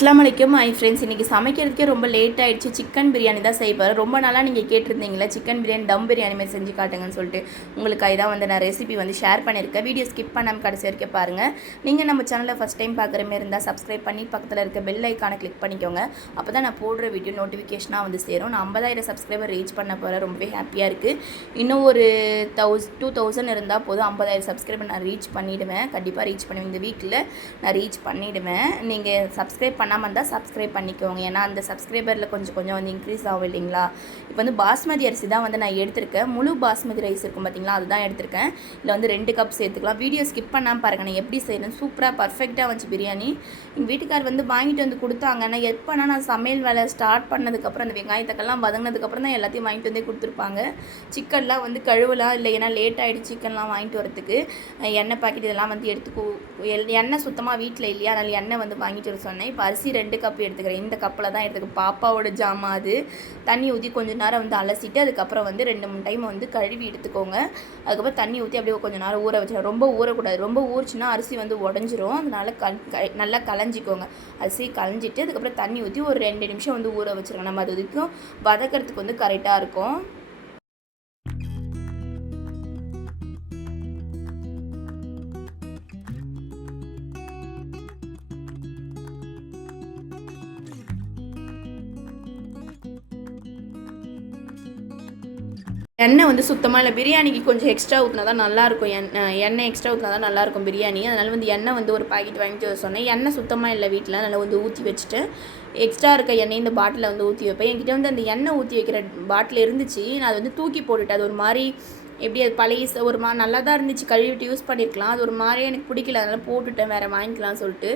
அஸ்லாம் வலைக்கும் ஐ ஃப்ரெண்ட்ஸ் இன்றைக்கி சமைக்கிறதுக்கே ரொம்ப லேட் ஆகிடுச்சு சிக்கன் பிரியாணி தான் செய்வார் ரொம்ப நாளாக நீங்கள் கேட்டிருந்தீங்களா சிக்கன் பிரியாணி தம் பிரியாணி மாதிரி செஞ்சு காட்டுங்கன்னு சொல்லிட்டு. உங்களுக்கு இதான் வந்து நான் ரெசிபி வந்து ஷேர் பண்ணியிருக்கேன். வீடியோ ஸ்கிப் பண்ணாமல் கடைசி வரைக்கும் பாருங்கள் நீங்கள் நம்ம சேனலில் ஃபஸ்ட் டைம் பார்க்குற மாதிரி இருந்தால் சப்ஸ்கிரைப் பண்ணி பக்கத்தில் இருக்க பெல் ஐக்கானை கிளிக் பண்ணிக்கோங்க. அப்போ தான் நான் போடுற வீடியோ நோட்டிஃபிகேஷனாக வந்து சேரும். நான் ஐம்பதாயிரம் சப்ஸ்கிரைபர் ரீச் பண்ண போகிறேன் ரொம்பவே ஹாப்பியாக இருக்குது இன்னும் ஒரு தௌஸ் டூ தௌசண்ட் இருந்தால் போதும். ஐம்பதாயிரம் சப்ஸ்கிரைபர் நான் ரீச் பண்ணிவிடுவேன் கண்டிப்பாக ரீச் பண்ணுவேன். இந்த வீக்கில் நான் ரீச் பண்ணிவிடுவேன் நீங்கள் சப்ஸ்கிரைப் பண்ணாமல் இருந்தால் சப்ஸ்கிரைப் பண்ணிக்கோங்க. ஏன்னா அந்த சப்ஸ்கிரைபரில் கொஞ்சம் கொஞ்சம் வந்து இன்க்ரீஸ் ஆகும் இல்லைங்களா? இப்போ வந்து பாஸ்மதி அரிசி தான் வந்து நான் எடுத்திருக்கேன். முழு பாஸ்மதி ரைஸ் இருக்கும் பார்த்தீங்களா அதுதான் எடுத்திருக்கேன். இல்லை வந்து ரெண்டு கப் சேர்த்துக்கலாம். வீடியோ ஸ்கிப் பண்ணாமல் பாருங்க. நான் எப்படி செய்யணும் சூப்பராக பர்ஃபெக்டாக வந்துச்சு பிரியாணி. எங்கள் வீட்டுக்கார் வந்து வாங்கிட்டு வந்து கொடுத்தாங்க. ஆனால் எப்போனா நான் சமையல் வேலை ஸ்டார்ட் பண்ணதுக்கப்புறம் அந்த வெங்காயத்தக்கெல்லாம் வதங்கினதுக்கப்புறம் தான் எல்லாத்தையும் வாங்கிட்டு வந்து கொடுத்துருப்பாங்க. சிக்கன்லாம் வந்து கழுவலாம் இல்லை. ஏன்னா லேட் ஆகிடுச்சு சிக்கன்லாம் வாங்கிட்டு வரத்துக்கு எண்ணெய் பாக்கெட் இதெல்லாம் வந்து எடுத்து எண்ணெய் சுத்தமாக வீட்டில் இல்லையா? அதனால் எண்ணெய் வந்து வாங்கிட்டு வர சொன்னேன். இப்போ அரிசி ரெண்டு கப் எடுத்துக்கிறேன். இந்த கப்பில் தான் எடுத்துக்க பாப்பாவோட ஜாமான் அது. தண்ணி ஊற்றி கொஞ்சம் நேரம் வந்து அலசிட்டு அதுக்கப்புறம் வந்து ரெண்டு மூணு டைம் வந்து கழுவி எடுத்துக்கோங்க. அதுக்கப்புறம் தண்ணி ஊற்றி அப்படியே கொஞ்சம் நேரம் ஊற வச்சிடும் ரொம்ப ஊறக்கூடாது. ரொம்ப ஊறிச்சுன்னா அரிசி வந்து உடஞ்சிரும். அதனால க க- நல்லா கலைஞ்சிக்கோங்க. அரிசி கலைஞ்சிட்டு அதுக்கப்புறம் தண்ணி ஊற்றி ஒரு ரெண்டு நிமிஷம் வந்து ஊற வச்சிருங்க. நம்ம அது வரைக்கும் வதக்கிறதுக்கு வந்து கரெக்டாக இருக்கும். எண்ணெய் வந்து சுத்தமாக இல்லை. பிரியாணிக்கு கொஞ்சம் எக்ஸ்ட்ரா ஊற்றினா தான் நல்லாயிருக்கும். எண்ணெய் எண்ணெய் எக்ஸ்ட்ரா ஊற்றினா தான் நல்லாயிருக்கும் பிரியாணி. அதனால் வந்து எண்ணெய் வந்து ஒரு பாக்கெட் வாங்கிட்டு வர சொன்னேன். எண்ணெய் சுத்தமாக இல்லை வீட்டில் அதனால் வந்து ஊற்றி வச்சுட்டு எக்ஸ்ட்ரா இருக்க எண்ணெய் இந்த பாட்டிலில் வந்து ஊற்றி வைப்பேன். என்கிட்ட வந்து அந்த எண்ணெய் ஊற்றி வைக்கிற பாட்டில் இருந்துச்சு. நான் அதை வந்து தூக்கி போட்டுட்டேன். அது ஒரு மாதிரி எப்படி அது பழைய ஒரு மா நல்லா தான் இருந்துச்சு. கழுவிட்டு யூஸ் பண்ணியிருக்கலாம் அது ஒரு மாதிரியே எனக்கு பிடிக்கல. அதனால் போட்டுட்டேன். வேறு வாங்கிக்கலாம்னு சொல்லிட்டு.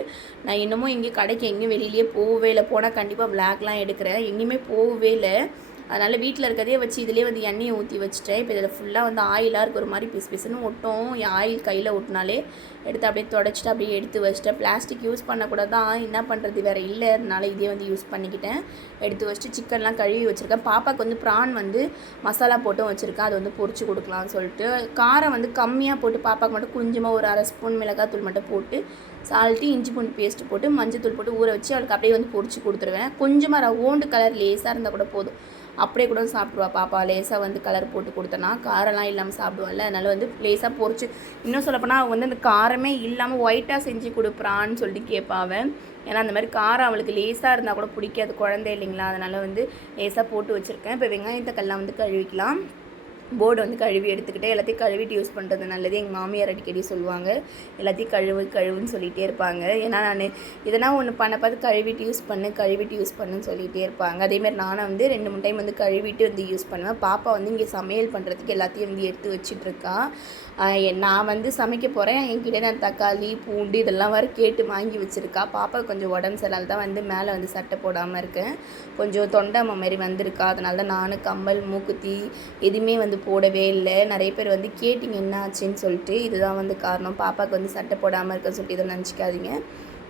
நான் இன்னமும் எங்கேயும் கடைக்கு எங்கேயும் வெளியிலேயே போகவே இல்லை. போனால் கண்டிப்பாக பிளாக்லாம் எடுக்கிறேன். எங்கேயுமே போகவே இல்லை. அதனால் வீட்டில் இருக்கிறதே வச்சு இதிலே வந்து எண்ணெயை ஊற்றி வச்சுட்டேன். இப்போ இதில் ஃபுல்லாக வந்து ஆயிலாக இருக்க ஒரு மாதிரி பிசு பிசுன்னு ஒட்டும் ஆயில் கையில் ஒட்டினாலே எடுத்து அப்படியே தொடச்சிட்டு அப்படியே எடுத்து வச்சுட்டேன். பிளாஸ்டிக் யூஸ் பண்ணக்கூடாதான் என்ன பண்ணுறது வேறு இல்லை. அதனால இதே வந்து யூஸ் பண்ணிக்கிட்டேன். எடுத்து வச்சுட்டு சிக்கன்லாம் கழுவி வச்சுருக்கேன். பாப்பாவுக்கு வந்து ப்ரான் வந்து மசாலா போட்டும் வச்சுருக்கேன். அது வந்து பொறிச்சு கொடுக்கலாம்னு சொல்லிட்டு. காரம் வந்து கம்மியாக போட்டு பாப்பாவுக்கு மட்டும் கொஞ்சமாக ஒரு அரை ஸ்பூன் மிளகாத்தூள் மட்டும் போட்டு சால்ட்டு இஞ்சி பூண்டு பேஸ்ட்டு போட்டு மஞ்சள் தூள் போட்டு ஊற வச்சு அவளுக்கு அப்படியே வந்து பொறிச்சு கொடுத்துருவேன். கொஞ்சமாக ரவுண்டு கலர் லேஸாக இருந்தால் கூட போதும். அப்படியே கூட சாப்பிடுவா. பாப்பா லேசாக வந்து கலர் போட்டு கொடுத்தனா காரம்லாம் இல்லாமல் சாப்பிடுவாள்ல அதனால் வந்து லேசாக பொறிச்சு இன்னும் சொல்லப்போனால் அவள் வந்து அந்த காரமே இல்லாமல் ஒயிட்டாக செஞ்சு கொடுக்குறான்னு சொல்லிட்டு கேட்பா ஏன்னா அந்த மாதிரி காரம் அவளுக்கு லேசாக இருந்தால் கூட பிடிக்காது. குழந்தை இல்லைங்களா? அதனால் வந்து லேசாக போட்டு வச்சுருக்கேன். இப்போ வெங்காயத்தக்கெல்லாம் வந்து கழுவிக்கலாம். போர்டு வந்து கழுவி எடுத்துக்கிட்டு எல்லாத்தையும் கழுவிட்டு யூஸ் பண்ணுறது நல்லது. எங்கள் மாமியார் அடிக்கடி சொல்லுவாங்க எல்லாத்தையும் கழுவு கழுவுன்னு சொல்லிகிட்டே இருப்பாங்க. ஏன்னா நான் எதனா ஒன்று பண்ண பார்த்து கழுவிட்டு யூஸ் பண்ணு கழுவிட்டு யூஸ் பண்ணுன்னு சொல்லிகிட்டே இருப்பாங்க. அதேமாதிரி நானும் வந்து ரெண்டு மூணு டைம் வந்து கழுவிட்டு வந்து யூஸ் பண்ணுவேன். பாப்பா வந்து இங்கே சமையல் பண்ணுறதுக்கு எல்லாத்தையும் வந்து எடுத்து வச்சிட்ருக்கா. நான் வந்து சமைக்க போகிறேன் என்கிட்ட நான் தக்காளி பூண்டு இதெல்லாம் வர கேட்டு வாங்கி வச்சுருக்கா. பாப்பா கொஞ்சம் உடம்பு சரியில்லாத தான் வந்து மேலே வந்து சட்டை போடாமல் இருக்கேன். கொஞ்சம் தொண்டை மாதிரி வந்திருக்கா. அதனால தான் நானும் கம்மல் மூக்குத்தி எதுவுமே வந்து போடவே இல்லை. நிறைய பேர் வந்து கேட்டிங்க என்ன ஆச்சுன்னு சொல்லிட்டு. இதுதான் வந்து காரணம். பாப்பாவுக்கு வந்து சட்டை போடாமல் இருக்கன்னு சொல்லிட்டு இதை நினச்சிக்காதீங்க.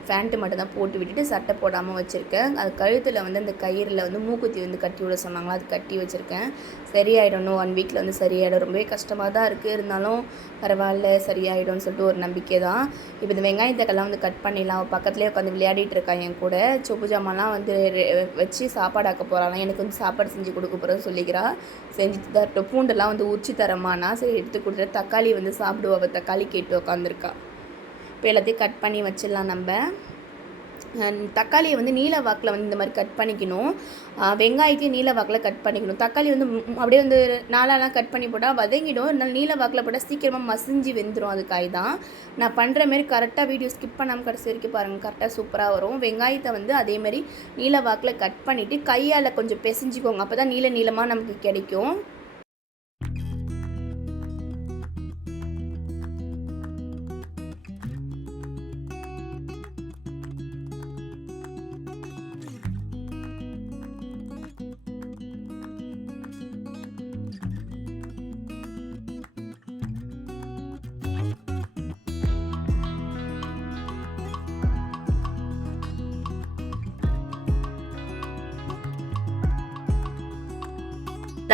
ஃபேண்ட்டு மட்டும் தான் போட்டு விட்டுட்டு சட்டை போடாமல் வச்சுருக்கேன். அது கழுத்தில் வந்து அந்த கயிறில் வந்து மூக்குத்தி வந்து கட்டி விட சொன்னாங்களா அது கட்டி வச்சுருக்கேன். சரியாயிடும் இன்னும் ஒன் வீக்கில் வந்து சரியாயிடும். ரொம்பவே கஷ்டமாக தான் இருக்குது இருந்தாலும் பரவாயில்ல சரியாயிடும்னு சொல்லிட்டு ஒரு நம்பிக்கை தான். இப்போ இந்த வெங்காயத்தக்கெல்லாம் வந்து கட் பண்ணிடலாம். பக்கத்துலேயே உட்காந்து விளையாடிட்டு இருக்கான் என் கூட. சொப்பு ஜாமான்லாம் வந்து ரெ- வச்சு சாப்பாடு ஆக்க போகிறாளாம் எனக்கு வந்து சாப்பாடு செஞ்சு கொடுக்க போகிறேன்னு சொல்லிக்கிறா. செஞ்சு தரட்டும் பூண்டெல்லாம் வந்து உரிச்சு தரமானா. சரி எடுத்து கொடுத்துட்டு தக்காளி வந்து சாப்பிடுவா. அவள் தக்காளி கேட்டு உட்காந்துருக்கா இப்போ எல்லாத்தையும் கட் பண்ணி வச்சிடலாம் நம்ம. தக்காளியை வந்து நீல வாக்கில் வந்து இந்த மாதிரி கட் பண்ணிக்கணும். வெங்காயத்தையும் நீல வாக்கில் கட் பண்ணிக்கணும். தக்காளி வந்து அப்படியே வந்து நாலாலாம் கட் பண்ணி போட்டால் வதங்கிடும். இருந்தாலும் நீல வாக்கில் போட்டால் சீக்கிரமாக மசிஞ்சு வெந்துடும் அது காய் தான். நான் பண்ணுற மாரி கரெக்டாக வீடியோ ஸ்கிப் பண்ணாமல் கடைசி வரைக்கும் பாருங்கள் கரெக்டாக சூப்பராக வரும். வெங்காயத்தை வந்து அதேமாதிரி நீல வாக்கில் கட் பண்ணிவிட்டு கையால் கொஞ்சம் பிசைஞ்சிக்கோங்க. அப்போ தான் நீல நீளமாக நமக்கு கிடைக்கும்.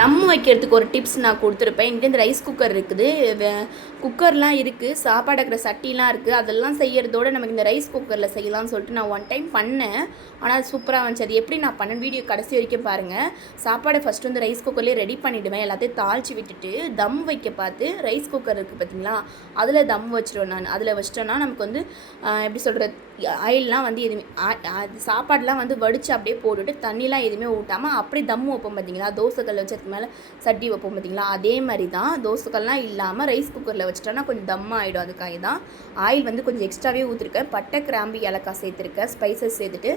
தம் வைக்கிறதுக்கு ஒரு டிப்ஸ் நான் கொடுத்துருப்பேன். இங்கே இந்த ரைஸ் குக்கர் இருக்குது. வே- குக்கர்லாம் இருக்குது சாப்பாடு இருக்கிற சட்டிலாம் இருக்குது அதெல்லாம் செய்யறதோட நமக்கு இந்த ரைஸ் குக்கரில் செய்யலாம்னு சொல்லிட்டு நான் ஒன் டைம் பண்ணேன். ஆனால் அது சூப்பராக வந்துச்சு அது எப்படி நான் பண்ணேன் வீடியோ கடைசி வரைக்கும் பாருங்கள் சாப்பாடை ஃபஸ்ட்டு வந்து ரைஸ் குக்கர்லேயே ரெடி பண்ணிவிடுவேன் எல்லாத்தையும் தாளித்து விட்டுட்டு தம் வைக்க பார்த்து ரைஸ் குக்கர் இருக்குது பார்த்தீங்களா அதில் தம் வச்சிருவேன் நான். அதில் வச்சிட்டோன்னா நமக்கு வந்து எப்படி சொல்கிறது ஆயிலெலாம் வந்து எதுவுமே அது சாப்பாடுலாம் வந்து வடித்து அப்படியே போட்டுட்டு தண்ணிலாம் எதுவுமே ஊட்டாமல் அப்படியே தம் வைப்போம் பார்த்தீங்களா தோசைக்கல் வச்சு அதுக்கு மேலே சட்டி வைப்போம் பார்த்தீங்களா அதே மாதிரி தான் தோசைக்கல்லாம் இல்லாமல் ரைஸ் குக்கரில் வச்சிட்டோன்னா கொஞ்சம் தம் ஆகிடும் அதுக்காக தான். ஆயில் வந்து கொஞ்சம் எக்ஸ்ட்ராவே ஊற்றிருக்கேன் பட்டை கிராம்பு ஏலக்காய் சேர்த்துருக்கேன். ஸ்பைசஸ் சேர்த்துட்டு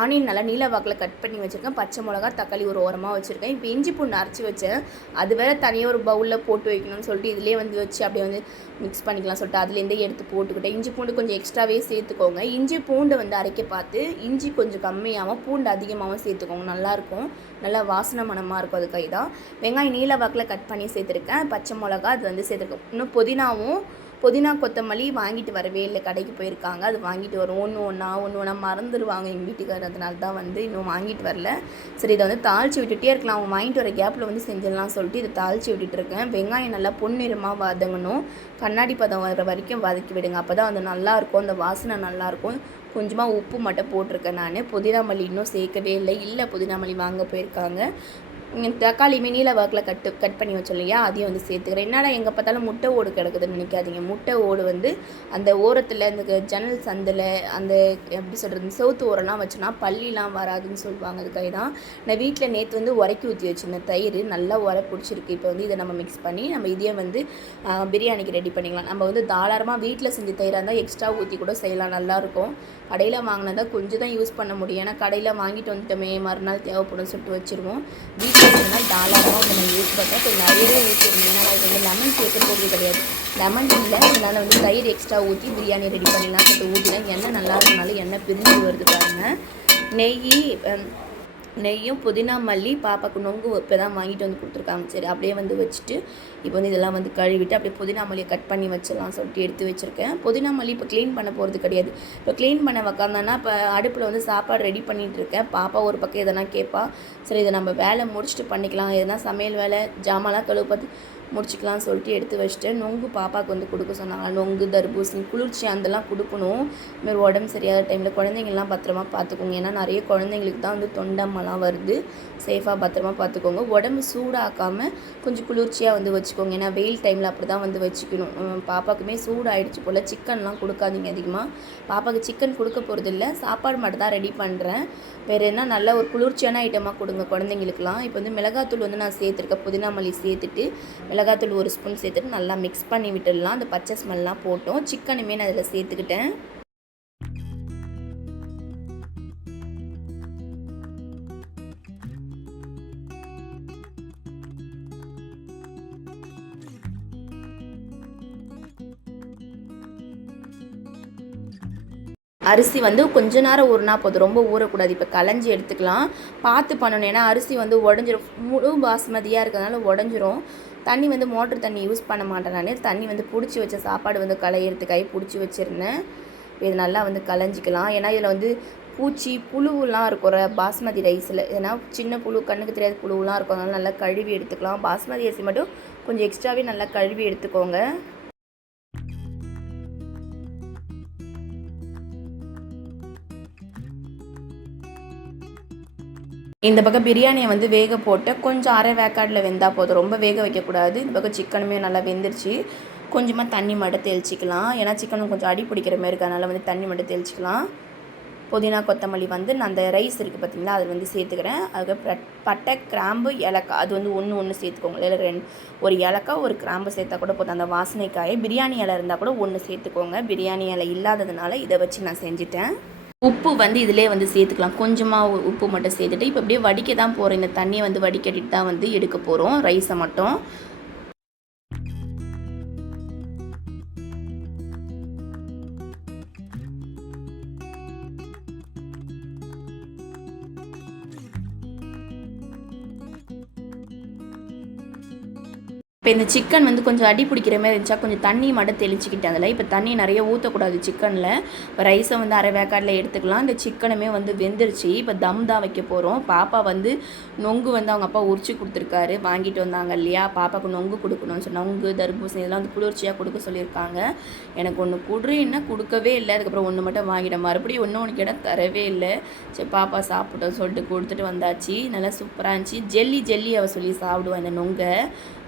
ஆனியன் நல்லா நீல வாக்கில் கட் பண்ணி வச்சுருக்கேன். பச்சை மிளகா தக்காளி ஒரு ஓரமாக வச்சுருக்கேன். இப்போ இஞ்சி பூண்டு அரைச்சி வச்சேன். அது வேற தனியாக ஒரு பவுலில் போட்டு வைக்கணும்னு சொல்லிட்டு இதிலே வந்து வச்சு அப்படியே வந்து மிக்ஸ் பண்ணிக்கலாம் சொல்லிட்டு அதுலேருந்தே எடுத்து போட்டுக்கிட்டேன். இஞ்சி பூண்டு கொஞ்சம் எக்ஸ்ட்ராவே சேர்த்துக்கோங்க. இஞ்சி பூண்டு வந்து அரைக்க பார்த்து இஞ்சி கொஞ்சம் கம்மியாகவும் பூண்டு அதிகமாகவும் சேர்த்துக்கோங்க. நல்லாயிருக்கும். நல்லா வாசனை மனமாக இருக்கும் அது கை தான் வெங்காயம் நீல வாக்கில் கட் பண்ணி சேர்த்துருக்கேன். பச்சை மிளகா அது வந்து சேர்த்துருக்கேன். இன்னும் புதினாவும் புதினா கொத்தமல்லி வாங்கிட்டு வரவே இல்லை. கடைக்கு போயிருக்காங்க. அது வாங்கிட்டு வரும். ஒன்று ஒன்றா ஒன்று ஒன்றா மறந்துடுவாங்க எங்கள் வீட்டுக்காரர் அதனால தான் வந்து இன்னும் வாங்கிட்டு வரல. சரி இதை வந்து தாளித்து விட்டுட்டே இருக்கலாம். அவங்க வாங்கிட்டு வர கேப்பில் வந்து செஞ்சிடலாம் சொல்லிட்டு இதை தாளித்து விட்டுட்டு இருக்கேன் வெங்காயம் நல்லா பொன்னிறமாக வதங்கணும். கண்ணாடி பதம் வர வரைக்கும் வதக்கி விடுங்க. அப்போ தான் வந்து நல்லாயிருக்கும் அந்த வாசனை நல்லாயிருக்கும் கொஞ்சமாக உப்பு மட்டும் போட்டிருக்கேன் நான். புதினா மல்லி இன்னும் சேர்க்கவே இல்லை. இல்லை புதினா மல்லி வாங்க போயிருக்காங்க. தக்காளியுமே நீல வாக்கில் கட்டு கட் பண்ணி வச்சோம் இல்லையா அதையும் வந்து சேர்த்துக்கிறேன். என்னடா எங்கே பார்த்தாலும் முட்டை ஓடு கிடக்குதுன்னு நினைக்காதீங்க. முட்டை ஓடு வந்து அந்த ஓரத்தில் இந்த ஜன்னல் சந்தில் அந்த எப்படி சொல்கிறது செவுத்து ஓரெல்லாம் வச்சோன்னா பள்ளிலாம் வராதுன்னு சொல்லுவாங்க. அதுக்காக தான் நான் வீட்டில் நேற்று வந்து உரைக்கி ஊற்றி வச்சுருந்தேன் தயிர் நல்லா உரை பிடிச்சிருக்கு. இப்போ வந்து இதை நம்ம மிக்ஸ் பண்ணி நம்ம இதையே வந்து பிரியாணிக்கு ரெடி பண்ணிக்கலாம். நம்ம வந்து தாராளமாக வீட்டில் செஞ்ச தயிராக இருந்தால் எக்ஸ்ட்ரா ஊற்றி கூட செய்யலாம். நல்லாயிருக்கும் கடையில் வாங்கினதா கொஞ்சம் தான் யூஸ் பண்ண முடியும். ஏன்னா கடையில் வாங்கிட்டு வந்துட்டோமே மறுநாள் தேவைப்படும் சொல்லிட்டு வச்சுருவோம். வீட்டில் பார்த்தீங்கன்னா தாராளமாக வந்து நான் யூஸ் பண்ணுறேன் கொஞ்சம் நிறையவே யூஸ் பண்ணுவேன் ஏன்னா அது வந்து லெமன் சேர்க்க போகிறது கிடையாது. லெமன் இல்லை அதனால் வந்து தயிர் எக்ஸ்ட்ரா ஊற்றி பிரியாணி ரெடி பண்ணிடலாம் சொல்லிட்டு ஊற்றினா எண்ணெய் நல்லா இருக்கனால எண்ணெய் பிரிஞ்சு வருது பாருங்கள் நெய் நெய்யும் புதினா மல்லி பாப்பாக்கு நொங்கு இப்போ தான் வாங்கிட்டு வந்து கொடுத்துருக்காங்க. சரி அப்படியே வந்து வச்சுட்டு இப்போ வந்து இதெல்லாம் வந்து கழுவிட்டு அப்படியே புதினா மல்லியை கட் பண்ணி வச்சிடலாம் சொல்லிட்டு எடுத்து வச்சுருக்கேன். புதினா மல்லி இப்போ க்ளீன் பண்ண போகிறது கிடையாது. இப்போ க்ளீன் பண்ண உக்காந்தோன்னா இப்போ அடுப்பில் வந்து சாப்பாடு ரெடி பண்ணிகிட்டு இருக்கேன். பாப்பா ஒரு பக்கம் எதனா கேட்பா சரி இதை நம்ம வேலை முடிச்சுட்டு பண்ணிக்கலாம். எதனா சமையல் வேலை ஜாமான்லாம் கழுவு பார்த்து முடிச்சுக்கலாம்னு சொல்லிட்டு எடுத்து வச்சுட்டு நொங்கு பாப்பாவுக்கு வந்து கொடுக்க சொன்னாங்க. நொங்கு தர்பூசணி குளிர்ச்சி அதெல்லாம் கொடுக்கணும். இதுமாதிரி உடம்பு சரியாத டைமில் குழந்தைங்கள்லாம் பத்திரமா பார்த்துக்கோங்க. ஏன்னா நிறைய குழந்தைங்களுக்கு தான் வந்து தொண்டம்மெல்லாம் வருது. சேஃபாக பத்திரமா பார்த்துக்கோங்க. உடம்பு சூடாக்காமல் கொஞ்சம் குளிர்ச்சியாக வந்து வச்சுக்கோங்க. ஏன்னா வெயில் டைமில் அப்படி தான் வந்து வச்சுக்கணும். பாப்பாக்குமே சூடாயிடுச்சு போல். சிக்கன்லாம் கொடுக்காதீங்க அதிகமாக பாப்பாவுக்கு சிக்கன் கொடுக்க போகிறது இல்லை சாப்பாடு மட்டும் தான் ரெடி பண்ணுறேன் வேறு என்ன நல்ல ஒரு குளிர்ச்சியான ஐட்டமாக கொடுங்க குழந்தைங்களுக்குலாம் இப்போ வந்து மிளகாத்தூள் வந்து நான் சேர்த்துருக்கேன். புதினா மல்லி சேர்த்துட்டு மிளகாத்தூள் ஒரு ஸ்பூன் சேர்த்துட்டு நல்லா மிக்ஸ் பண்ணி விட்டுடலாம். அந்த பச்சை ஸ்மெல்லாம் போட்டோம். சிக்கனுமே நான் அதில் சேர்த்துக்கிட்டேன். அரிசி வந்து கொஞ்ச நேரம் ஊறினா போதும். ரொம்ப ஊறக்கூடாது. இப்போ களைஞ்சி எடுத்துக்கலாம். பார்த்து பண்ணணும். ஏன்னா அரிசி வந்து உடஞ்சிரும். முழு பாஸ்மதியாக இருக்கிறதுனால உடஞ்சிரும். தண்ணி வந்து மோட்டர் தண்ணி யூஸ் பண்ண மாட்டேன் நான். தண்ணி வந்து பிடிச்சி வச்ச சாப்பாடு வந்து களையிறதுக்காக பிடிச்சி வச்சுருந்தேன். இது நல்லா வந்து களைஞ்சிக்கலாம். ஏன்னா இதில் வந்து பூச்சி புழுவெலாம் இருக்கும் பாஸ்மதி ரைஸில். ஏன்னா சின்ன புழு கண்ணுக்கு தெரியாத புழுவெலாம் இருக்கும். நல்லா கழுவி எடுத்துக்கலாம். பாஸ்மதி அரிசி மட்டும் கொஞ்சம் எக்ஸ்ட்ராவே நல்லா கழுவி எடுத்துக்கோங்க. இந்த பக்கம் பிரியாணியை வந்து வேக போட்டு கொஞ்சம் அரை வேக்காடில் வெந்தால் போதும். ரொம்ப வேக வைக்கக்கூடாது. இந்த பக்கம் சிக்கனுமே நல்லா வெந்துருச்சு. கொஞ்சமாக தண்ணி மட்டும் தெளிச்சிக்கலாம். ஏன்னா சிக்கனும் கொஞ்சம் அடி பிடிக்கிற மாதிரி இருக்கிறதுனால வந்து தண்ணி மட்டும் தெளிச்சிக்கலாம். புதினா கொத்தமல்லி வந்து நான் அந்த ரைஸ் இருக்குது பார்த்திங்களா அது வந்து சேர்த்துக்கிறேன். அதுக்கப்புறம் பட்டை கிராம்பு ஏலக்காய். அது வந்து ஒன்று ஒன்று சேர்த்துக்கோங்க. இல்லை ரெண்டு ஒரு ஏலக்காய் ஒரு கிராம்பு சேர்த்தா கூட போதும். அந்த வாசனைக்காயை பிரியாணி இலை இருந்தால் கூட ஒன்று சேர்த்துக்கோங்க. பிரியாணி இலை இல்லாததுனால இதை வச்சு நான் செஞ்சுட்டேன். உப்பு வந்து இதிலே வந்து சேர்த்துக்கலாம். கொஞ்சமாக உப்பு மட்டும் சேர்த்துட்டு இப்போ அப்படியே வடிக்க தான் போகிறோம் இந்த தண்ணியை வந்து வடிகட்டிட்டு தான் வந்து எடுக்க போகிறோம் ரைஸை மட்டும். இப்போ இந்த சிக்கன் வந்து கொஞ்சம் அடி பிடிக்கிற மாதிரி இருந்துச்சா கொஞ்சம் தண்ணி மட்டும் தெளிச்சிக்கிட்டேன் அதில். இப்போ தண்ணி நிறைய ஊற்றக்கூடாது சிக்கனில் இப்போ ரைஸை வந்து அரை வேக்காட்டில் எடுத்துக்கலாம். இந்த சிக்கனுமே வந்து வெந்துருச்சு. இப்போ தம் தான் வைக்க போகிறோம் பாப்பா வந்து நொங்கு வந்து அவங்க அப்பா உரிச்சு கொடுத்துருக்காரு. வாங்கிட்டு வந்தாங்க இல்லையா? பாப்பாவுக்கு நொங்கு கொடுக்கணும்னு சொன்னால் நொங்கு தர்பூசணி இதெல்லாம் வந்து குளிர்ச்சியாக கொடுக்க சொல்லியிருக்காங்க. எனக்கு ஒன்று குடுறீன்னா கொடுக்கவே இல்லை. அதுக்கப்புறம் ஒன்று மட்டும் வாங்கிட்டேன். மறுபடியும் ஒன்று ஒன்று கேட்டால் தரவே இல்லை. சரி பாப்பா சாப்பிட்டோம் சொல்லிட்டு கொடுத்துட்டு வந்தாச்சு. நல்லா சூப்பராக இருந்துச்சு. ஜெல்லி ஜெல்லி அவள் சொல்லி சாப்பிடுவான் இந்த நொங்கை.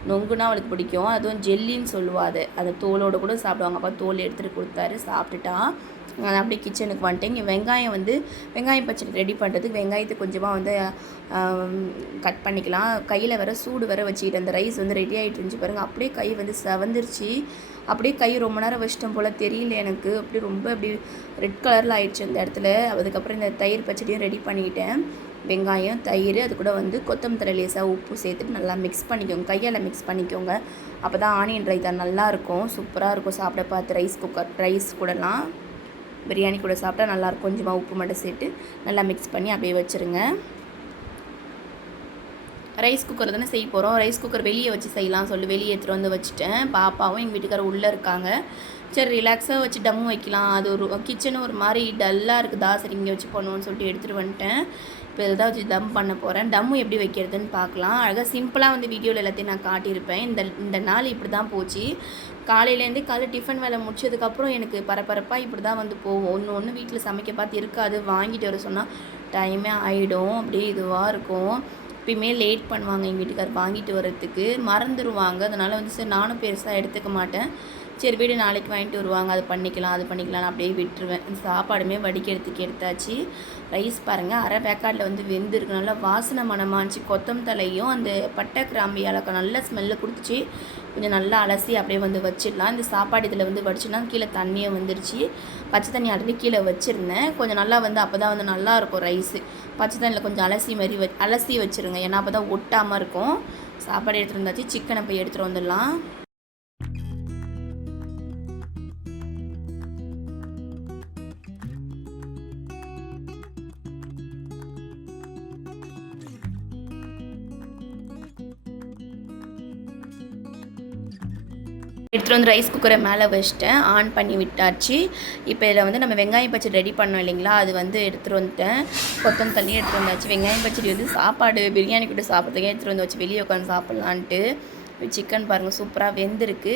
நொங்குனா அவளுக்கு பிடிக்கும். அதுவும் ஜெல்லின்னு சொல்லுவா அது. அதை தோலோடு கூட சாப்பிடுவாங்க. அப்பா தோல் எடுத்துகிட்டு கொடுத்தாரு சாப்பிட்டுட்டா. நான் அப்படியே கிச்சனுக்கு வந்துட்டேன். இங்கே வெங்காயம் வந்து வெங்காயம் பச்சடி ரெடி பண்ணுறதுக்கு வெங்காயத்தை கொஞ்சமாக வந்து கட் பண்ணிக்கலாம். கையில் வர சூடு வர வச்சுக்கிட்டு அந்த ரைஸ் வந்து ரெடி ஆகிட்டு இருந்துச்சு பாருங்கள் அப்படியே கை வந்து செவந்துருச்சு. அப்படியே கை ரொம்ப நேரம் வச்சிட்டோம் போல் தெரியல எனக்கு. அப்படி ரொம்ப அப்படி ரெட் கலரில் ஆயிடுச்சு அந்த இடத்துல. அதுக்கப்புறம் இந்த தயிர் பச்சடியும் ரெடி பண்ணிக்கிட்டேன். வெங்காயம் தயிர் அது கூட வந்து கொத்தமல்லி லேசாக உப்பு சேர்த்துட்டு நல்லா மிக்ஸ் பண்ணிக்கோங்க. கையால் மிக்ஸ் பண்ணிக்கோங்க. அப்போ தான் ஆனியன் ரைத்தா நல்லாயிருக்கும் சூப்பராக இருக்கும். சாப்பிட பார்த்து ரைஸ் குக்கர் ரைஸ் கூடலாம். பிரியாணி கூட சாப்பிட்டா நல்லாயிருக்கும் கொஞ்சமாக உப்பு மட்டும் சேர்த்து நல்லா மிக்ஸ் பண்ணி அப்படியே வச்சுருங்க. ரைஸ் குக்கர் தானே செய்ய போகிறோம் ரைஸ் குக்கர் வெளியே வச்சு செய்யலாம் சொல்லி வெளியே எடுத்துகிட்டு வந்து வச்சுட்டேன். பாப்பாவும் எங்கள் வீட்டுக்காரர் உள்ளே இருக்காங்க. சரி ரிலாக்ஸாக வச்சு டம்மு வைக்கலாம். அது ஒரு கிச்சனும் ஒரு மாதிரி டல்லாக இருக்குதா. சரி இங்கே வச்சு பண்ணுவோன்னு சொல்லிட்டு எடுத்துகிட்டு வந்துட்டேன். இப்போ இதை தான் வச்சு தம் பண்ண போகிறேன் டம்மு எப்படி வைக்கிறதுன்னு பார்க்கலாம். அழகாக சிம்பிளாக வந்து வீடியோவில் எல்லாத்தையும் நான் காட்டியிருப்பேன். இந்த இந்த நாள் இப்படி தான் போச்சு. காலையிலேருந்து காலை டிஃபன் வேலை முடிச்சதுக்கப்புறம் எனக்கு பரபரப்பாக இப்படி தான் வந்து போவோம் ஒன்று ஒன்று வீட்டில் சமைக்க பார்த்து இருக்காது. வாங்கிட்டு வர சொன்னால் டைமே ஆகிடும் அப்படியே இதுவாக இருக்கும். எப்பயுமே லேட் பண்ணுவாங்க எங்கள் வீட்டுக்கார் வாங்கிட்டு வர்றதுக்கு. மறந்துடுவாங்க அதனால் வந்து சரி நானும் பெருசாக எடுத்துக்க மாட்டேன். சரி வீடு நாளைக்கு வாங்கிட்டு வருவாங்க. அது பண்ணிக்கலாம் அது பண்ணிக்கலாம் அப்படியே விட்டுருவேன். சாப்பாடுமே வடிக்கிறதுக்கு எடுத்தாச்சு. ரைஸ் பாருங்கள் அரை பேக்காட்டில் வந்து வெந்திருக்கு. நல்லா வாசனை மனமாச்சு கொத்தம் தலையும் அந்த பட்டை கிராம்பு ஏலக்காய் நல்ல ஸ்மெல்லு கொடுத்துச்சு. கொஞ்சம் நல்லா அலசி அப்படியே வந்து வச்சிடலாம். இந்த சாப்பாடு இதில் வந்து வடிச்சுன்னா கீழே தண்ணியை வந்துருச்சு. பச்சை தண்ணி ஆல்ரெடி கீழே வச்சுருந்தேன். கொஞ்சம் நல்லா வந்து அப்போ தான் வந்து நல்லாயிருக்கும் ரைஸு பச்சை தண்ணியில் கொஞ்சம் அலசி மாதிரி வ அலசி வச்சுருங்க. ஏன்னா அப்போ தான் ஒட்டாமல் இருக்கும். சாப்பாடு எடுத்துகிட்டு வந்தாச்சு. சிக்கனை போய் எடுத்துகிட்டு வந்துடலாம். எடுத்துகிட்டு வந்து ரைஸ் குக்கரை மேலே வச்சிட்டேன். ஆன் பண்ணி விட்டாச்சு. இப்போ இதில் வந்து நம்ம வெங்காயம் பச்சடி ரெடி பண்ணோம் இல்லைங்களா? அது வந்து எடுத்துகிட்டு வந்துட்டேன். கொத்தம் தண்ணி எடுத்துகிட்டு வந்தாச்சு. வெங்காயம் பச்சடி வந்து சாப்பாடு பிரியாணி கூட சாப்பிட்றதுக்கே எடுத்துகிட்டு வந்து வச்சு வெளியே உட்காந்து சாப்பிட்லான்ட்டு. சிக்கன் பாருங்கள் சூப்பராக வெந்திருக்கு.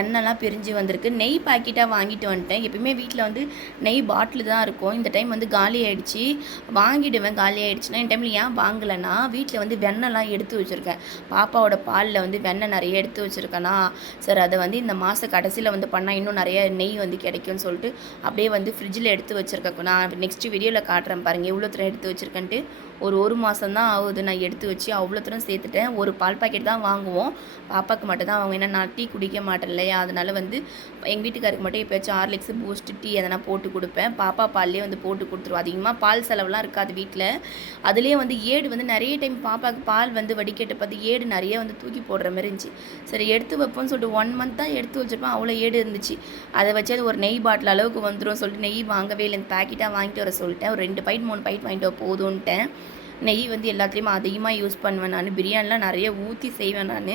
எண்ணெய்லாம் பிரிஞ்சு வந்திருக்கு. நெய் பாக்கெட்டாக வாங்கிட்டு வந்துட்டேன். எப்பயுமே வீட்டில் வந்து நெய் பாட்டில் தான் இருக்கும். இந்த டைம் வந்து காலி ஆகிடுச்சி வாங்கிடுவேன் காலி ஆகிடுச்சுன்னா இந்த டைமில் ஏன் வாங்கலைன்னா வீட்டில் வந்து வெண்ணெய்லாம் எடுத்து வச்சுருக்கேன். பாப்பாவோட பாலில் வந்து வெண்ணெய் நிறைய எடுத்து வச்சுருக்கேனா சார் அதை வந்து இந்த மாத கடைசியில் வந்து பண்ணால் இன்னும் நிறைய நெய் வந்து கிடைக்கும்னு சொல்லிட்டு அப்படியே வந்து ஃப்ரிட்ஜில் எடுத்து வச்சுருக்கேன். நான் நெக்ஸ்ட் வீடியோவில் காட்டுறேன் பாருங்கள் எவ்வளோ தூரம் எடுத்து வச்சுருக்கேன்ட்டு. ஒரு ஒரு மாதம் தான் ஆகுது. நான் எடுத்து வச்சு அவ்வளோ தூரம் சேர்த்துட்டேன். ஒரு பால் பாக்கெட் தான் வாங்குவோம். பாப்பாவுக்கு மட்டும் தான் அவங்க ஏன்னா நான் டீ குடிக்க மாட்டேன் இல்லையா? அதனால் வந்து எங்கள் வீட்டுக்காருக்கு மட்டும் எப்போயாச்சும் ஹார்லிக்ஸ் பூஸ்ட் டீ எதனா போட்டு கொடுப்பேன். பாப்பா பால்லேயே வந்து போட்டு கொடுத்துருவோம் அதிகமாக பால் செலவுலாம் இருக்காது வீட்டில் அதுலேயே வந்து ஏடு வந்து நிறைய டைம் பாப்பாவுக்கு பால் வந்து வடிக்கட்டு பார்த்து ஏடு நிறைய வந்து தூக்கி போடுற மாதிரி இருந்துச்சு. சரி எடுத்து வைப்போம்னு சொல்லிட்டு ஒன் மந்த் தான் எடுத்து வச்சிருப்பேன். அவ்வளோ ஏடு இருந்துச்சு. அதை வச்சு அது ஒரு நெய் பாட்டில் அளவுக்கு வந்துடும் சொல்லிட்டு நெய் வாங்கவே இல்லை. இந்த பேக்கெட்டாக வாங்கிட்டு வர சொல்லிட்டேன். ஒரு ரெண்டு பைட் மூணு பைட் வாங்கிட்டு வர போதும்ன்ட்டேன் நெய் வந்து எல்லாத்துலேயுமே அதிகமாக யூஸ் பண்ணுவேன் நான். பிரியாணிலாம் நிறைய ஊற்றி செய்வேன் நான்.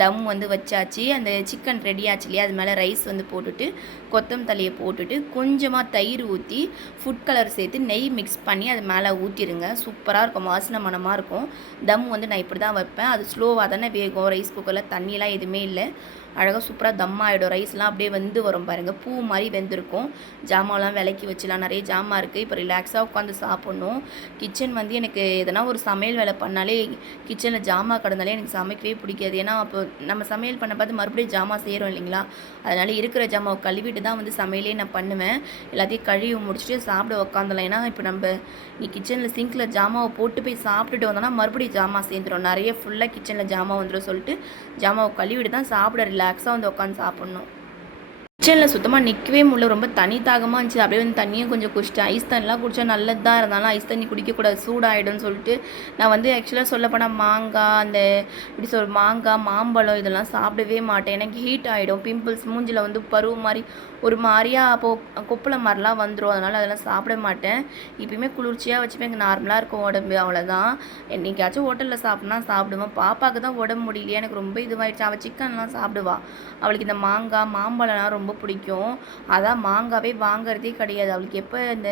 தம் வந்து வச்சாச்சு. அந்த சிக்கன் ரெடி ஆச்சு இல்லையா? அது மேலே ரைஸ் வந்து போட்டுட்டு கொத்தம் தலையை போட்டுட்டு கொஞ்சமாக தயிர் ஊற்றி ஃபுட் கலர் சேர்த்து நெய் மிக்ஸ் பண்ணி அது மேலே ஊற்றிடுங்க சூப்பராக இருக்கும். வாசனை மனமாக இருக்கும். தம் வந்து நான் இப்படி தான் வைப்பேன். அது ஸ்லோவாக தானே வேகும். ரைஸ் குக்கரில் தண்ணியெலாம் எதுவுமே இல்லை. அழகாக சூப்பராக தம் ஆகிடும் ரைஸ்லாம் அப்படியே வந்து வரும் பாருங்கள் பூ மாதிரி வெந்திருக்கும். ஜாமான்லாம் விலைக்கு வச்சுலாம் நிறைய ஜாமான் இருக்குது இப்போ ரிலாக்ஸாக உட்காந்து சாப்பிட்ணும். கிச்சன் வந்து எனக்கு எதனா ஒரு சமையல் வேலை பண்ணாலே கிச்சனில் ஜாமான் கிடந்தாலே எனக்கு சமைக்கவே பிடிக்காது. ஏன்னா அப்போ நம்ம சமையல் பண்ண பார்த்து மறுபடியும் ஜாமான் செய்கிறோம் இல்லைங்களா? அதனால் இருக்கிற ஜாமாவை கழுவிட்டு தான் வந்து சமையலே நான் பண்ணுவேன். எல்லாத்தையும் கழுவி முடிச்சுட்டு சாப்பிட உட்காந்துலாம் ஏன்னா இப்போ நம்ம நீ கிச்சனில் சிங்கில் ஜாமாவை போட்டு போய் சாப்பிட்டுட்டு வந்தோன்னா மறுபடியும் ஜாமான் சேர்ந்துடும் நிறைய ஃபுல்லாக கிச்சனில் ஜாமான் வந்துடும் சொல்லிட்டு ஜாமாவை கழுவிட்டு தான் சாப்பிட ரிலாக்ஸாக வந்து உட்காந்து சாப்பிட்ணும். கிச்சனில் சுத்தமாக நிற்கவே முடியல. ரொம்ப தனி தாகமாக இருந்துச்சு. அப்படியே வந்து தண்ணியும் கொஞ்சம் குடிச்சிட்டேன். ஐஸ் தண்ணிலாம் குடித்தா நல்லது தான் இருந்தாலும் ஐஸ் தண்ணி குடிக்கக்கூடாது. சூடாகிடும்னு சொல்லிட்டு நான் வந்து ஆக்சுவலாக சொல்லப்போனால் மாங்காய் அந்த இப்படி சொல் மாங்காய் மாம்பழம் இதெல்லாம் சாப்பிடவே மாட்டேன். எனக்கு ஹீட் ஆகிடும் பிம்பிள்ஸ் மூஞ்சில் வந்து பருவ மாதிரி ஒரு மாதிரியா அப்போ கொப்பளை மாதிரிலாம் வந்துடும் அதனால் அதெல்லாம் சாப்பிட மாட்டேன். இப்பயுமே குளிர்ச்சியாக வச்சுப்பேன். எனக்கு நார்மலாக இருக்கும் உடம்பு. அவ்வளோதான் என்றைக்காச்சும் ஹோட்டலில் சாப்பிட்னா சாப்பிடுவேன். பாப்பாவுக்கு தான் உடம்பு முடியலையே. எனக்கு ரொம்ப இதுவாகிடுச்சு அவள் சிக்கன்லாம் சாப்பிடுவா. அவளுக்கு இந்த மாங்காய் மாம்பழம்லாம் ரொம்ப பிடிக்கும். அதான் மாங்காவே வாங்கிறதே கிடையாது. அவளுக்கு எப்போ இந்த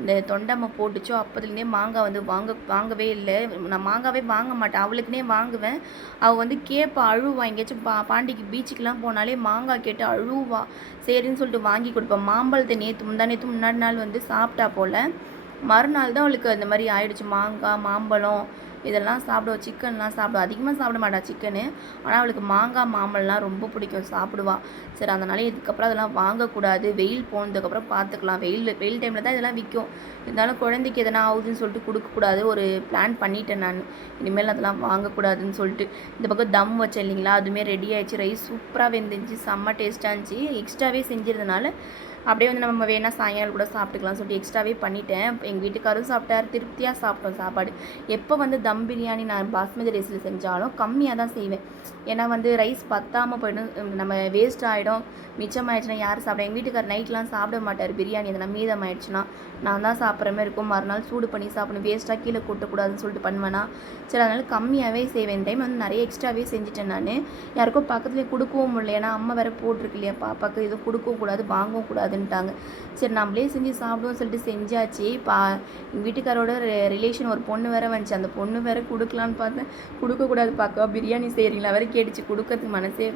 இந்த தொண்டம்மை போட்டுச்சோ அப்போதுலேருந்தே மாங்காய் வந்து வாங்க வாங்கவே இல்லை. நான் மாங்காவே வாங்க மாட்டேன். அவளுக்குனே வாங்குவேன். அவள் வந்து கேட்பா அழுவா. எங்கேயாச்சும் பா பாண்டிக்கு பீச்சுக்கெலாம் போனாலே மாங்காய் கேட்டு அழுவா. சரின்னு சொல்லிட்டு வாங்கி கொடுப்பேன் மாம்பழத்தை நேற்று முந்தா நேற்று முன்னாடி நாள் வந்து சாப்பிட்டா போல். மறுநாள் தான் அவளுக்கு அந்த மாதிரி ஆயிடுச்சு. மாங்காய் மாம்பழம் இதெல்லாம் சாப்பிடுவோம் சிக்கன்லாம் சாப்பிடுவா. அதிகமாக சாப்பிட மாட்டா சிக்கனு ஆனால் அவளுக்கு மாங்காய் மாம்பழம்லாம் ரொம்ப பிடிக்கும். சாப்பிடுவா. சரி அதனால் இதுக்கப்புறம் அதெல்லாம் வாங்கக்கூடாது. வெயில் போனதுக்கப்புறம் பார்த்துக்கலாம். வெயில் வெயில் டைமில் தான் இதெல்லாம் விற்கும் இருந்தாலும் குழந்தைக்கு எதனா ஆகுதுன்னு சொல்லிட்டு கொடுக்கக்கூடாது. ஒரு பிளான் பண்ணிட்டேன் நான். இனிமேல் அதெல்லாம் வாங்கக்கூடாதுன்னு சொல்லிட்டு. இந்த பக்கம் தம் வச்சேன் இல்லைங்களா? அதுவுமே ரெடி ஆயிடுச்சு. ரைஸ் சூப்பராக வெந்துருந்துச்சு செம்ம டேஸ்ட்டாக இருந்துச்சு. எக்ஸ்ட்ராவே செஞ்சிருந்தனால அப்படியே வந்து நம்ம வேணால் சாயங்காலம் கூட சாப்பிட்டுக்கலாம் சொல்லிட்டு எக்ஸ்ட்ராவே பண்ணிட்டேன். எங்கள் வீட்டுக்காரும் சாப்பிட்டார். திருப்தியாக சாப்பிட்டோம் சாப்பாடு. எப்போ வந்து தம் பிரியாணி நான் பாஸ்மதி ரைஸில் செஞ்சாலும் கம்மியாக தான் செய்வேன். ஏன்னா வந்து ரைஸ் பத்தாமல் போயிடும். நம்ம வேஸ்ட் ஆகிடும் மிச்சமாயிடுச்சுன்னா யார் சாப்பிட எங்கள் வீட்டுக்கார் நைட்லாம் சாப்பிட மாட்டார். பிரியாணி அதெல்லாம் மீதம் ஆயிடுச்சுன்னா நான் தான் சாப்பிட்ற மாதிரி இருக்கும். மறுநாள் சூடு பண்ணி சாப்பிடணும். வேஸ்ட்டாக கீழே கொட்டக்கூடாதுன்னு சொல்லிட்டு பண்ணுவேன்னா சரி அதனால் கம்மியாகவே செய்வேன். இந்த டைம் வந்து நிறைய எக்ஸ்ட்ராவே செஞ்சுட்டேன் நான். யாருக்கும் பக்கத்துலேயே கொடுக்கவும் முடியல. ஏன்னா அம்மா வேறு போட்டிருக்கு இல்லையா? பாப்பாவுக்கு எதுவும் கொடுக்கவும் கூடாது வாங்கவும் கூடாதுன்ட்டாங்க சரி நம்மளே செஞ்சு சாப்பிடுவோம் சொல்லிட்டு செஞ்சாச்சு. பா எங்கள் வீட்டுக்காரோட ரிலேஷன் ஒரு பொண்ணு வேறு வந்துச்சு. அந்த பொண்ணு வேற கொடுக்கலான்னு பார்த்தேன். கொடுக்கக்கூடாது பார்க்க பிரியாணி செய்கிறீங்களா வேறு கேட்டுச்சு. கொடுக்கறதுக்கு மனசே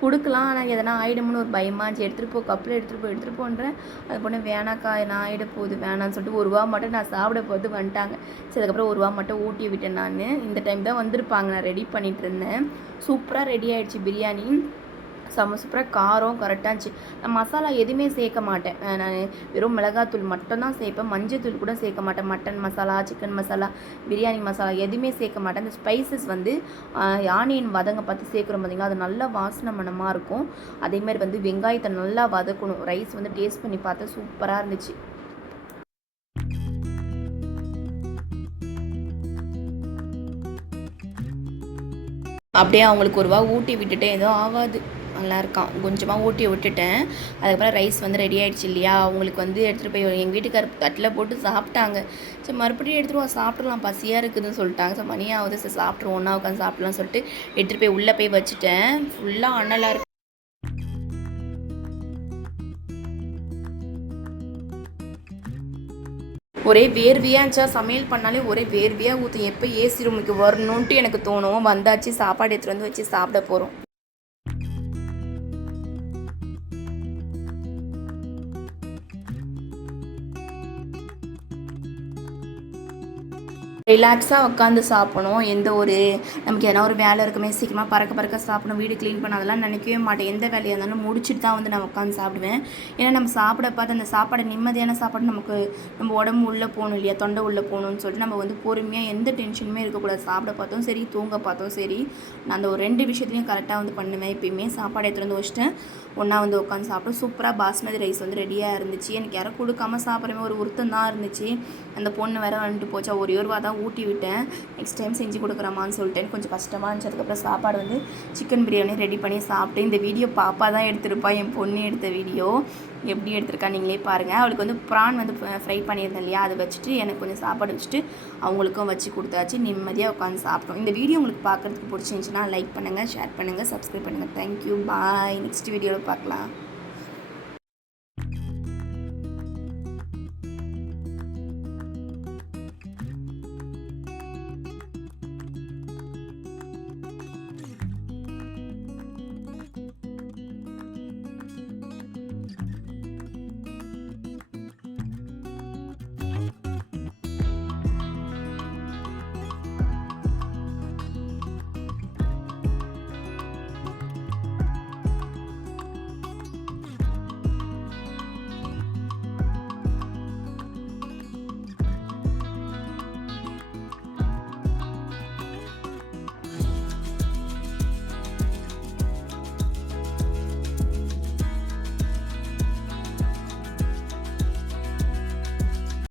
கொடுக்கலாம். ஆனால் எதனா ஆயிடும்னு ஒரு பயமாச்சு எடுத்துகிட்டு போ கப்பில் எடுத்துகிட்டு போ எடுத்துகிட்டு போன்றேன். அது பொண்ணு வேணாக்கா நான் ஆகிட போகுது வேணான்னு சொல்லிட்டு ஒரு ரூபா மட்டும் நான் சாப்பிட போது வந்துட்டாங்க. சரி அதுக்கப்புறம் ஒரு ரூபா மட்டும் ஊட்டி விட்டேன் நான். இந்த டைம் தான் வந்திருப்பாங்க. நான் ரெடி பண்ணிகிட்டு இருந்தேன். சூப்பராக ரெடி ஆகிடுச்சு பிரியாணி. செம்ம சூப்பராக காரம் கரெக்டாக இருந்துச்சு. நான் மசாலா எதுவுமே சேர்க்க மாட்டேன். நான் வெறும் மிளகாத்தூள் மட்டும்தான் சேர்ப்பேன். மஞ்சத்தூள் கூட சேர்க்க மாட்டேன். மட்டன் மசாலா சிக்கன் மசாலா பிரியாணி மசாலா எதுவுமே சேர்க்க மாட்டேன். அந்த ஸ்பைசஸ் வந்து ஆனியன் வதங்க பார்த்து சேர்க்குறோம் பார்த்திங்களா? அது நல்லா வாசனை மனமாக இருக்கும். அதேமாதிரி வந்து வெங்காயத்தை நல்லா வதக்கணும். ரைஸ் வந்து டேஸ்ட் பண்ணி பார்த்தா சூப்பராக இருந்துச்சு. அப்படியே அவங்களுக்கு ஒருவா ஊட்டி விட்டுட்டே எதுவும் ஆகாது. நல்லா இருக்கான் கொஞ்சமாக ஊட்டி விட்டுட்டேன். அதுக்கப்புறம் ரைஸ் வந்து ரெடி ஆகிடுச்சு இல்லையா? அவங்களுக்கு வந்து எடுத்துகிட்டு போய் எங்கள் வீட்டுக்கார் தட்டில் போட்டு சாப்பிட்டாங்க. சரி மறுபடியும் எடுத்துகிட்டு வா சாப்பிட்றலாம் பசியாக இருக்குதுன்னு சொல்லிட்டாங்க. ஸோ மணி ஆகுது. சரி சாப்பிட்ருவோம் ஒன்றா உட்காந்து சாப்பிட்லாம்னு சொல்லிட்டு எடுத்துகிட்டு போய் உள்ளே போய் வச்சுட்டேன். ஃபுல்லாக அண்ணலாக இருக்கும் ஒரே வேர்வையாக இருந்துச்சா? சமையல் பண்ணாலே ஒரே வேர்வையாக ஊற்றும் எப்போ ஏசி ரூமுக்கு வரணுன்ட்டு எனக்கு தோணும். வந்தாச்சு சாப்பாடு எடுத்துகிட்டு வந்து வச்சு சாப்பிட போகிறோம் ரிலாக்ஸாக உட்காந்து சாப்பிடணும். எந்த ஒரு நமக்கு எதனா ஒரு வேலை இருக்குமே சீக்கிரமாக பறக்க பறக்க சாப்பிடணும் வீடு க்ளீன் பண்ண அதெல்லாம் நினைக்கவே மாட்டேன். எந்த வேலையாக இருந்தாலும் முடிச்சுட்டு தான் வந்து நான் உட்காந்து சாப்பிடுவேன். ஏன்னா நம்ம சாப்பிட பார்த்து அந்த சாப்பாடு நிம்மதியான சாப்பாடு நமக்கு நம்ம உடம்பு உள்ளே போகணும் இல்லையா தொண்டை உள்ளே போகணும்னு சொல்லிட்டு நம்ம வந்து பொறுமையாக எந்த டென்ஷனுமே இருக்கக்கூடாது. சாப்பிட பார்த்தோம் சரி தூங்க பார்த்தோம் சரி நான் அந்த ஒரு ரெண்டு விஷயத்துலையும் கரெக்டாக வந்து பண்ணுவேன். எப்பயுமே சாப்பாடு எடுத்துகிட்டு வந்து வச்சுட்டேன். ஒன்றா வந்து உட்காந்து சாப்பிட்டோம் சூப்பராக பாஸ்மதி ரைஸ் வந்து ரெடியாக இருந்துச்சு. எனக்கு யாரும் கொடுக்காம சாப்பிட்றமே ஒரு உருத்தம் தான் இருந்துச்சு. அந்த பொண்ணு வேறு வந்துட்டு போச்சா. ஒரே ஒரு தான் ஊட்டி விட்டேன். நெக்ஸ்ட் டைம் செஞ்சு கொடுக்குறமான்னு சொல்லிட்டேன் கொஞ்சம் கஷ்டமாக இருந்துச்சு. அதுக்கப்புறம் சாப்பாடு வந்து சிக்கன் பிரியாணி ரெடி பண்ணி சாப்பிட்டேன் இந்த வீடியோ பாப்பா தான் எடுத்திருப்பா. என் பொண்ணு எடுத்த வீடியோ எப்படி எடுத்திருக்கா நீங்களே பாருங்கள் அவளுக்கு வந்து ப்ரான் வந்து ஃப்ரை பண்ணியிருந்தேன் இல்லையா? அதை வச்சுட்டு எனக்கு கொஞ்சம் சாப்பாடு வச்சுட்டு அவங்களுக்கும் வச்சு கொடுத்தாச்சு. நிம்மதியாக உட்காந்து சாப்பிட்டோம். இந்த வீடியோ உங்களுக்கு பார்க்குறதுக்கு பிடிச்சிருந்துச்சுன்னா லைக் பண்ணுங்கள் ஷேர் பண்ணுங்கள் சப்ஸ்கிரைப் பண்ணுங்கள் தேங்க்யூ பாய் நெக்ஸ்ட் வீடியோவில் பார்க்கலாம்.